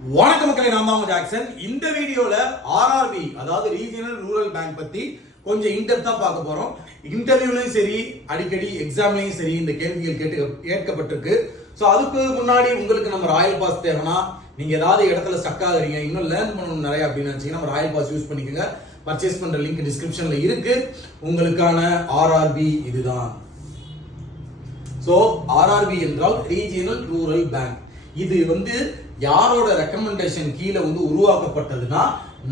வணக்க மக்களே, நான் தான் ஜாக்சன். இந்த வீடியோல ஆர்ஆர்பி அதாவது ரீஜியனல் ரூரல் பேங்க் பத்தி கொஞ்சம் இன்டெப்தா பார்க்க போறோம். இன்டர்வியூலயும் சரி, அடிக்கடி எக்ஸாம்லயும் சரி இந்த கேள்விகள் கேட்கப்பட்டிருக்கு. ஸோ அதுக்கு முன்னாடி உங்களுக்கு நம்ம ராயல் பாஸ் தேவைன்னா, நீங்க ஏதாவது இடத்துல ஸ்டக் ஆகுறீங்க, இன்னும் லேர்ன் பண்ணணும் நிறைய அப்படின்னு நினைச்சீங்கன்னா நம்ம ராயல் பாஸ் யூஸ் பண்ணிக்கோங்க. பர்ச்சேஸ் பண்ற லிங்க் டிஸ்கிரிப்ஷன்ல இருக்கு. உங்களுக்கான ஆர்ஆர்பி இதுதான். ஸோ ஆர்ஆர்பி என்றால் ரீஜியனல் ரூரல் பேங்க். இது யாரோட ரெக்கமெண்டேஷன் கீழே உருவாக்கப்பட்டதுன்னா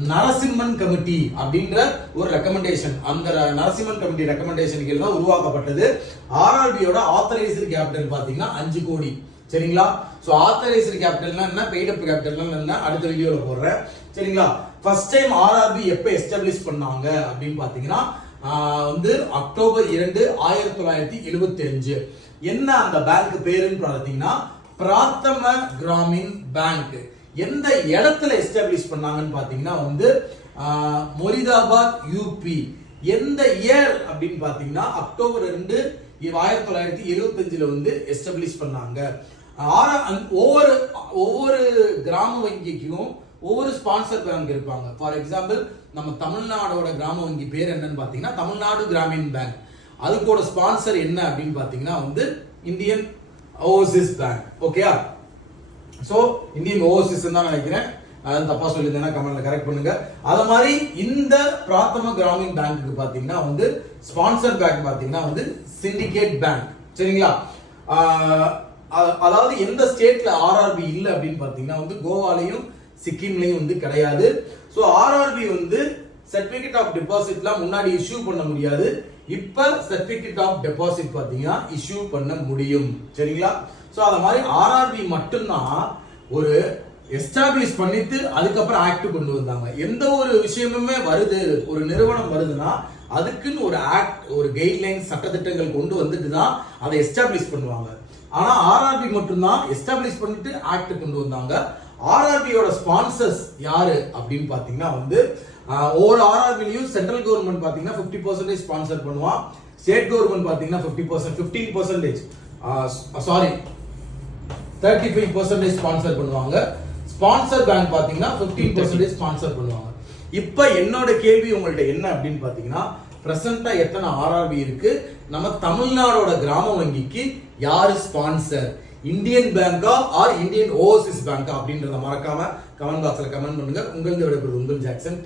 நரசிம்மன் கமிட்டி அப்படின்ற ஒரு ரெக்கமெண்டேஷன். அந்த நரசிம்மன் கமிட்டி ரெக்கமெண்டேஷன் கீழே தான் உருவாக்கப்பட்டது. ஆர்ஆர்பியோட ஆத்தரைஸ்டு கேபிட்டல் பாத்தீங்கன்னா 5 கோடி. சரிங்களா? சோ ஆத்தரைஸ்டு கேபிட்டல்னா என்ன, பெய்ட் அப் கேபிட்டல்னா என்ன, அடுத்த வீடியோல போடுறேன். சரிங்களா? ஃபர்ஸ்ட் டைம் ஆர்ஆர்பி எப்ப எஸ்டாப்லிஷ் பண்ணாங்க அப்படின்னு பாத்தீங்கன்னா அக்டோபர் 2, 1975. என்ன அந்த பேங்க் பேருன்னு பாத்தீங்கன்னா பிராத்தம கிராமின் பேங்க். எந்த இடத்துல எஸ்டாப்லிஷ் பண்ணாங்கன்னு பாத்தீங்கன்னா மொரிதாபாத் யூபி. எந்த இயர் அப்படின்னு பாத்தீங்கன்னா அக்டோபர் 2, 1975 எஸ்டாப்லிஷ் பண்ணாங்க. ஒவ்வொரு கிராம வங்கிக்கும் ஒவ்வொரு ஸ்பான்சர் பேங்க் இருப்பாங்க. ஃபார் எக்ஸாம்பிள் நம்ம தமிழ்நாடோட கிராம வங்கி பேர் என்னன்னு பாத்தீங்கன்னா தமிழ்நாடு கிராமின் பேங்க். அதுக்கோட ஸ்பான்சர் என்ன அப்படின்னு பாத்தீங்கன்னா இந்தியன் ஓவர்சீஸ் பேங்க். ஓகேயா? சோ இந்தியன் ஓவர்சீஸ் தான் நினைக்கிறேன். அதான் தப்பா சொல்லியிருந்தேன்னா கமெண்ட்ல கரெக்ட் பண்ணுங்க. அத மாதிரி இந்த பிராத்தம கிராமின் பேங்க்கு பாத்தீங்கன்னா ஸ்பான்சர் பேங்க் பாத்தீங்கன்னா சிண்டிகேட் பேங்க். சரிங்களா? அதாவது எந்த ஸ்டேட்ல ஆர்ஆர்பி இல்ல அப்படின்னு பாத்தீங்கன்னா கோவாலையும் சிக்கிம்லயும் கிடையாது. சோ ஆர்ஆர்பி சர்டிபிகேட் ஆஃப் டெபாசிட்லாம் முன்னாடி இஷ்யூ பண்ண முடியாது. இப்ப சர்டிபிகேட் ஆஃப் டெபாசிட் பாத்தீங்கன்னா இஷ்யூ பண்ண முடியும். சரிங்களா? சோ அத மாதிரி ஆர்ஆர்பி மட்டும்தான் ஒரு எஸ்டாப்லிஷ் பண்ணிட்டு அதுக்கப்புறம் ஆக்ட் கொண்டு வந்தாங்க. எந்த ஒரு விஷயமுமே வருது, ஒரு நிறுவனம் வருதுன்னா அதுக்குன்னு ஒரு ஆக்ட், ஒரு கைட்லைன், சட்டத்திட்டங்கள் கொண்டு வந்துட்டு தான் அதை எஸ்டாப்லிஷ் பண்ணுவாங்க. ஆனா ஆர்ஆர்பி மட்டும்தான் எஸ்டாப்லிஷ் பண்ணிட்டு ஆக்ட் கொண்டு வந்தாங்க. ஆர்ஆர்பியோட ஸ்பான்சர்ஸ் யாரு அப்படின்னு பாத்தீங்கன்னா ஒவ்வொரு ஆர்ஆர்பிலையும் சென்ட்ரல் கவர்மெண்ட் பாத்தீங்கன்னா 50% ஸ்பான்சர் பண்ணுவான். ஸ்டேட் கவர்மெண்ட் பாத்தீங்கன்னா 15% சாரி 35% ஸ்பான்சர் பண்ணுவாங்க. ஸ்பான்சர் பேங்க் பாத்தீங்கன்னா 15% ஸ்பான்சர் பண்ணுவாங்க. இப்ப என்னோட கேள்வி உங்கள்ட்ட என்ன அப்படின்னு பாத்தீங்கன்னா, பிரசன்டா எத்தனை ஆர்ஆர்பி இருக்கு, நம்ம தமிழ்நாடோட கிராம வங்கிக்கு யாரு ஸ்பான்சர், இந்தியன் பேங்கா ஆர் இந்தியன் ஓவர்சீஸ் பேங்கா அப்படின்றத மறக்காம கமெண்ட் பாக்ஸ்ல கமெண்ட் பண்ணுங்க. உங்களுக்கு விடைபெறுவது உங்கள் ஜாக்சன்.